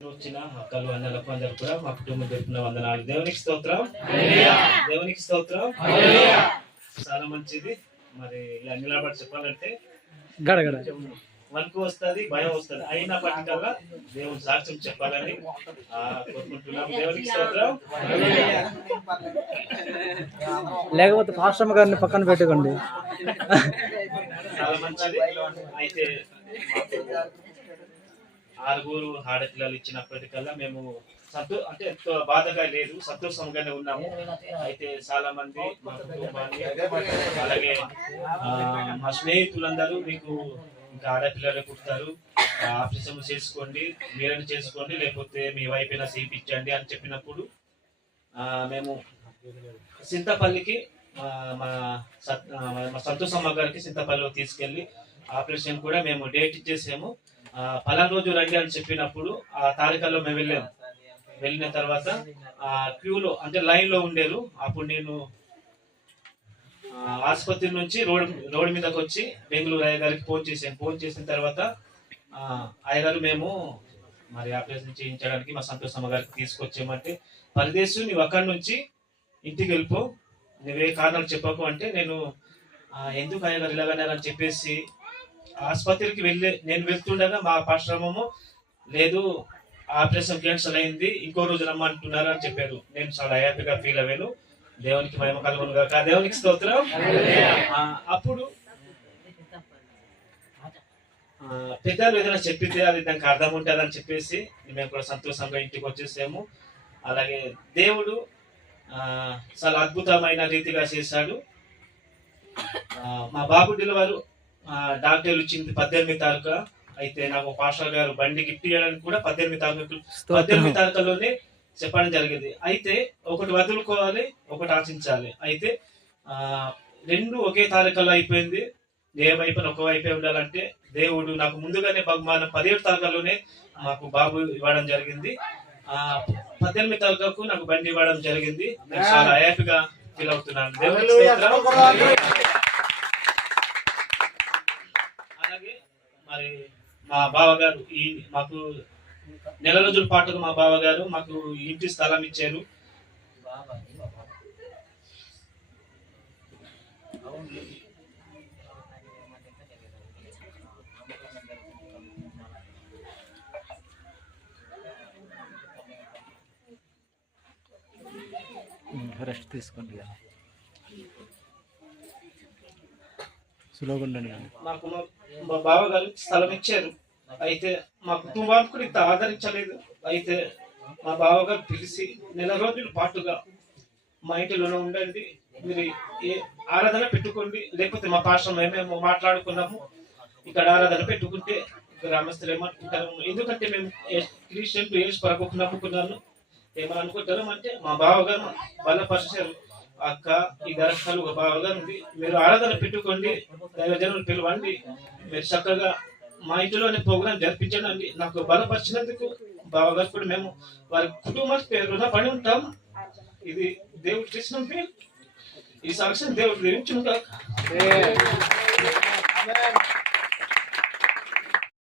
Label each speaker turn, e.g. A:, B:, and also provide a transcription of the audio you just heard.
A: వచ్చిన అక్కలు అన్నలకు అందరు కూడా మా కుటుంబం తరపున వందనాలు. దేవునికి స్తోత్రం. దేవునికి స్తోత్రం. చాలా మంచిది. మరి ఇలా నిలబడి చెప్పాలంటే
B: గడగడ
A: వణుకు వస్తుంది భయం వస్తుంది. అయినప్పటికల్లా దేవుని సాక్ష్యం చెప్పాలని కోరుకుంటున్నాం. దేవునికి స్తోత్రం.
B: లేకపోతే పాస్టమ్ గారిని పక్కన పెట్టుకోండి.
A: చాలా మంచిది. అయితే ఆరుగురు ఆడపిల్లలు ఇచ్చినప్పటికల్లా మేము సంతో అంటే ఎంతో బాధగా లేదు సంతోషంగానే ఉన్నాము. అయితే చాలా మంది మా కుటుంబాన్ని అలాగే మా స్నేహితులందరూ మీకు ఇంకా ఆడపిల్లలు కుడతారు ఆఫీసం ఆపరేషన్ చేసుకోండి మీరని చేసుకోండి లేకపోతే మీ వైపైనా చేయించండి అని చెప్పినప్పుడు మేము సింతపల్లికి మా సత్- మా సంతోషమ్మ గారికి సింతపల్లిలో తీసుకెళ్ళి ఆపరేషన్ కూడా మేము డేట్ ఇచ్చేసాము. పలానా రోజు రండి అని చెప్పినప్పుడు ఆ తారీఖుల్లో మేము వెళ్ళాము వెళ్ళిన తర్వాత ఆ క్యూలో అంటే లైన్లో ఉండేరు. అప్పుడు నేను ఆసుపత్రి నుంచి రోడ్ రోడ్ మీదకి వచ్చి బెంగళూరు అయ్యగారికి ఫోన్ చేశాను. ఫోన్ చేసిన తర్వాత అయ్యగారు మేము మరి ఆపరేషన్ చేయించడానికి మా సంతోషమ్మ గారికి తీసుకొచ్చామంటే పరిదేశం నువ్వు అక్కడి నుంచి ఇంటికి వెళ్ళిపో. నువ్వే కారణాలు చెప్పకు అంటే నేను ఎందుకు అయ్యగారు ఇలాగన్నారని చెప్పేసి ఆసుపత్రికి వెళ్ళే నేను వెళ్తుండగా మా పాశ్రమము లేదు ఆపరేషన్ క్యాన్సల్ అయింది ఇంకో రోజు రమ్మంటున్నారు అని చెప్పారు. నేను చాలా హ్యాపీగా ఫీల్ అయ్యాను. దేవునికి మహిమ కలుగును గాక. దేవునికి స్తోత్రం. అప్పుడు పెద్దలు ఏదైనా చెప్పితే అది దానికి అర్థం ఉంటుంది అని చెప్పేసి మేము కూడా సంతోషంగా ఇంటికి వచ్చేసాము. అలాగే దేవుడు చాలా అద్భుతమైన రీతిగా చేశాడు. మా బాబు డెలివరు డాక్టర్ ఇచ్చింది పద్దెనిమిది తారీఖు అయితే నాకు పాస్టర్ గారు బండి గిఫ్ట్ చేయడానికి కూడా పద్దెనిమిది తారీఖు పద్దెనిమిది తారీఖులోనే చెప్పడం జరిగింది. అయితే ఒకటి వదులుకోవాలి ఒకటి ఆశించాలి. అయితే ఆ రెండు ఒకే తారీఖులో అయిపోయింది. ఏ వైపున ఒక వైపే ఉండాలంటే దేవుడు నాకు ముందుగానే బహుమానం పదిహేడు తారీఖులోనే మాకు బాబు ఇవ్వడం జరిగింది. ఆ పద్దెనిమిది తారీఖుకు నాకు బండి ఇవ్వడం జరిగింది. నేను చాలా హ్యాపీగా ఫీల్ అవుతున్నాను. దేవునికి స్తోత్రం. అలాగే మరి మా బావగారు ఈ మాకు నెల రోజుల పాటు మా బావగారు మాకు ఇంటి స్థలం ఇచ్చారు
B: రెస్ట్ తీసుకోండి ఇక. సులువుగా ఉండండి
A: మాకు మా- మా బావగారు స్థలం ఇచ్చారు. అయితే మా కుటుంబానికి కూడా ఇంత ఆదరించలేదు. అయితే మా బావగారు పిలిచి నెల రోజుల పాటుగా మా ఇంటిలోనే ఉండండి. మీరు ఏ ఆరాధన పెట్టుకోండి. లేకపోతే మా పాశ్రం మేము మాట్లాడుకున్నాము. ఇక్కడ ఆరాధన పెట్టుకుంటే గ్రామస్తులు ఏమనుకుంటారు ఎందుకంటే మేము క్రిస్టియన్ ఏసు పరకొక నమ్ముకున్నాను. ఏమని అనుకుంటారు అంటే మా బావగారు బలపరిచారు అక్క ఈ దరఖాలు ఒక బావగారు ఉంది. మీరు ఆరాధన పెట్టుకోండి దైవజనులు పిలవండి. మీరు చక్కగా మా ఇంటిలోనే ప్రోగ్రాం జరిపించండి. నాకు బలపరిచినందుకు బావగారు కూడా మేము వారి కుటుంబానికి పేరు రుణపడి ఉంటాం. ఇది దేవుడు చేసిన ఈ సాక్ష్యం దేవుడు దీవించును